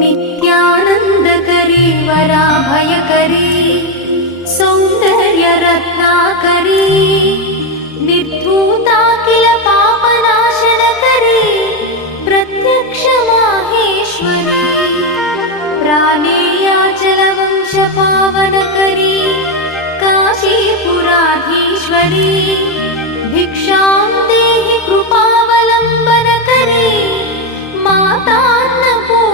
नित्यानन्दकरी वराभयकरी सौन्दर्यरत्नाकरी निर्धूताखिल पापनाशनकरी प्रत्यक्ष माहेश्वरी प्राणेयाचलवंशपावनकरी काशीपुराधीश्वरी भिक्षां देहि कृपावलम्बनकरी मातान्नपूर्णेश्वरी